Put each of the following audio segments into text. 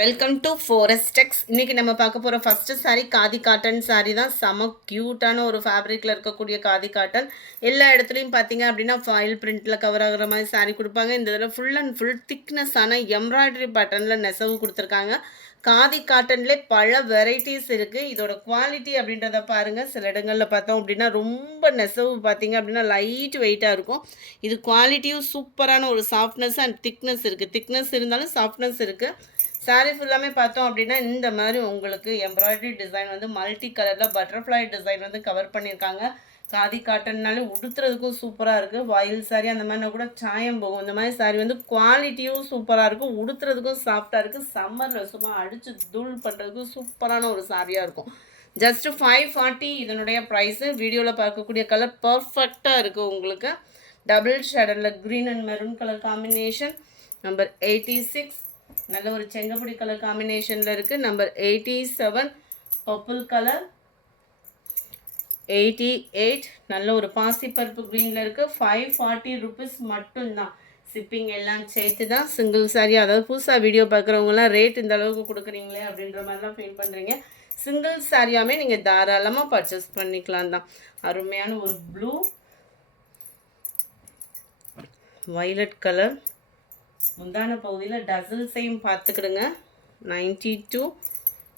Welcome to ஃபாரஸ்டெக்ஸ். இன்னைக்கு நம்ம பார்க்க போகிற ஃபஸ்ட்டு சாரீ காதி காட்டன் சாரீ தான். செம க்யூட்டான ஒரு ஃபேப்ரிக்கில் இருக்கக்கூடிய காதி காட்டன். எல்லா இடத்துலையும் பார்த்தீங்க அப்படின்னா ஃபாயில் பிரிண்டில் கவர் ஆகுற மாதிரி சாரீ கொடுப்பாங்க. இந்த இதில் ஃபுல் அண்ட் ஃபுல் திக்னஸான எம்ப்ராய்டரி பேட்டர்னில் நெசவு கொடுத்துருக்காங்க. காதி காட்டன்லே பல வெரைட்டிஸ் இருக்குது. இதோட குவாலிட்டி அப்படின்றத பாருங்கள். சில இடங்களில் பார்த்தோம் அப்படின்னா ரொம்ப நெசவு பார்த்தீங்க அப்படின்னா லைட் வெயிட்டாக இருக்கும். இது குவாலிட்டியும் சூப்பரான ஒரு சாஃப்ட்னஸ் அண்ட் திக்னஸ் இருக்குது. திக்னஸ் இருந்தாலும் சாஃப்ட்னஸ் இருக்குது. சாரீ ஃபுல்லாமே பார்த்தோம் அப்படின்னா இந்த மாதிரி உங்களுக்கு எம்ப்ராய்டரி டிசைன் வந்து மல்டி கலரில் பட்டர்ஃப்ளை டிசைன் வந்து கவர் பண்ணியிருக்காங்க. காதி காட்டன்னாலே உடுத்துறதுக்கும் சூப்பராக இருக்குது. வாயில் சாரீ அந்த மாதிரினா கூட சாயம் போகும். இந்த மாதிரி சாரீ வந்து குவாலிட்டியும் சூப்பராக இருக்கும், உடுத்துறதுக்கும் சாஃப்டாக இருக்குது. சம்மரில் சும்மா அடித்து தூள் பண்ணுறதுக்கும் சூப்பரான ஒரு சாரியாக இருக்கும். ஜஸ்ட் 540 இதனுடைய ப்ரைஸு. வீடியோவில் பார்க்கக்கூடிய கலர் பர்ஃபெக்டாக இருக்குது உங்களுக்கு. டபுள் ஷேடரில் green and maroon colour combination. Number 86 நல்ல ஒரு செங்கப்பொடி கலர் காம்பினேஷனில் இருக்குது. Number 87 purple colour. 88 நல்ல ஒரு பாசிப்பருப்பு க்ரீனில் இருக்குது. 540 ருபீஸ் மட்டும்தான். ஷிப்பிங் எல்லாம் சேர்த்து தான். சிங்கிள் சாரீ, அதாவது புதுசாக வீடியோ பார்க்குறவங்களாம் ரேட் இந்த அளவுக்கு கொடுக்குறீங்களே அப்படின்ற மாதிரிலாம் ஃபீல் பண்ணுறீங்க. சிங்கிள் சாரியாமே நீங்கள் தாராளமாக பர்ச்சேஸ் பண்ணிக்கலாம் தான். அருமையான ஒரு ப்ளூ வைலட் கலர். முந்தான பகுதியில் டசல்ஸையும் பார்த்துக்கிடுங்க. 92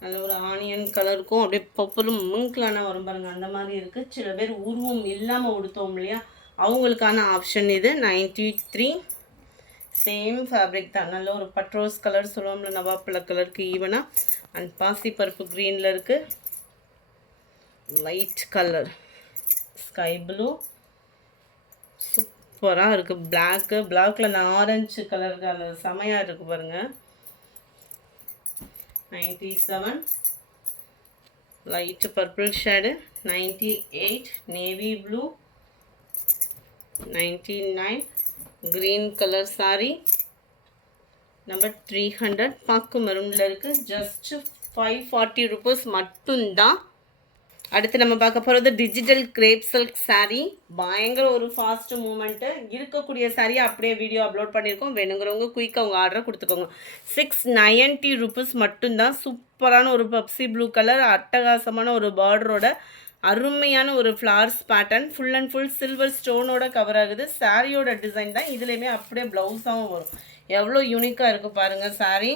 நல்ல ஒரு ஆனியன் கலருக்கும் அப்படியே பப்பலும் மிங்க்லான வரும் பாருங்கள், அந்த மாதிரி இருக்குது. சில பேர் உருவம் இல்லாமல் உடுத்தோம் இல்லையா, அவங்களுக்கான ஆப்ஷன் இது. 93 சேம் ஃபேப்ரிக் தான். நல்ல ஒரு பட்ரோஸ் கலர் சொல்லுவோம்ல, நவாப்பழ கலருக்கு ஈவனாக. அண்ட் பாசிப்பருப்பு க்ரீனில் இருக்குது. லைட் கலர் ஸ்கை ப்ளூ சூப்பராக இருக்குது. பிளாக்கில் அந்த ஆரஞ்சு கலருக்கு அந்த செமையாக இருக்குது பாருங்கள். 97 light purple shade. 98 navy blue. 99 green colour sorry. Number 300 பாக்கு மெரூனில் இருக்குது. ஜஸ்ட் 540 ருபீஸ் மட்டும்தான். அடுத்து நம்ம பார்க்க போகிறது டிஜிட்டல் கிரேப் சில்க் சாரீ. பயங்கர ஒரு ஃபாஸ்ட் மூமெண்ட்டு. இருக்கக்கூடிய சாரியை அப்படியே வீடியோ அப்லோட் பண்ணியிருக்கோம். வேணுங்கிறவங்க குயிக்காக உங்கள் ஆர்டரை கொடுத்துக்கோங்க. 690 ருபீஸ் மட்டும்தான். சூப்பரான ஒரு பப்சி ப்ளூ கலர், அட்டகாசமான ஒரு பார்டரோட அருமையான ஒரு flowers pattern. Full and full silver ஸ்டோனோட கவர் ஆகுது. சாரியோட டிசைன் தான் இதுலேயுமே அப்படியே ப்ளவுஸாகவும் வரும். எவ்வளோ யூனிக்காக இருக்குது பாருங்கள் சாரீ.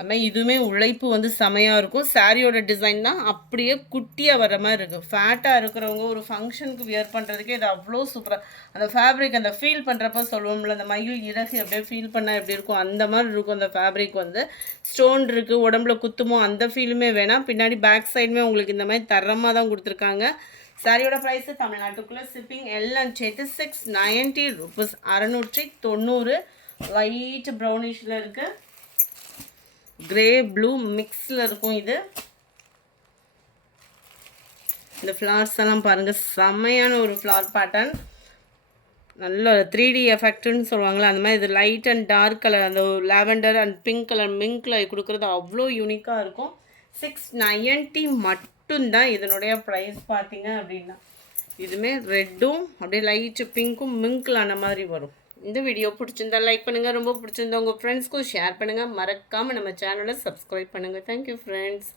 அதுமாதிரி இதுவுமே உழைப்பு வந்து செமையாக இருக்கும். சாரியோட டிசைன் தான் அப்படியே குட்டியாக வர மாதிரி இருக்குது. ஃபேட்டாக இருக்கிறவங்க ஒரு ஃபங்க்ஷனுக்கு வியர் பண்ணுறதுக்கே இது அவ்வளோ சூப்பராக. அந்த ஃபேப்ரிக் அந்த ஃபீல் பண்ணுறப்ப சொல்லுவோம்ல, அந்த மயில் இறகு அப்படியே ஃபீல் பண்ணால் எப்படி இருக்கும் அந்த மாதிரி இருக்கும். அந்த ஃபேப்ரிக் வந்து ஸ்டோன் இருக்குது, உடம்புல குத்துமோ அந்த ஃபீலுமே வேணாம். பின்னாடி பேக் சைடுமே உங்களுக்கு இந்த மாதிரி தரமாக தான் கொடுத்துருக்காங்க. சாரியோட ப்ரைஸு தமிழ்நாட்டுக்குள்ளே ஷிப்பிங் எல்லாம் சேர்த்து 690 ருபீஸ். 690. லைட் ப்ரௌனிஷில் இருக்குது. கிரே ப்ளூ மிக்ஸில் இருக்கும் இது. இந்த ஃப்ளார்ஸ் எல்லாம் பாருங்கள், செம்மையான ஒரு ஃப்ளார் பேட்டர்ன். நல்ல 3D எஃபெக்ட்னு சொல்லுவாங்களே அந்த மாதிரி. இது லைட் அண்ட் டார்க் கலர், அந்த லாவெண்டர் அண்ட் பிங்க் கலர் மிங்க்கில் கொடுக்குறது அவ்வளோ யூனிக்காக இருக்கும். 690 மட்டும்தான் இதனுடைய ப்ரைஸ் பார்த்தீங்க அப்படின்னா. இதுவுமே ரெட்டும் அப்படியே லைட்டு பிங்க்கும் மிங்க்கில் அந்த மாதிரி வரும். இந்த வீடியோ பிடிச்சிருந்தா லைக் பண்ணுங்கள். ரொம்ப பிடிச்சிருந்தா உங்கள் ஃப்ரெண்ட்ஸ்க்கும் ஷேர் பண்ணுங்கள். மறக்காமல் நம்ம சேனலை சப்ஸ்கிரைப் பண்ணுங்கள். Thank you friends.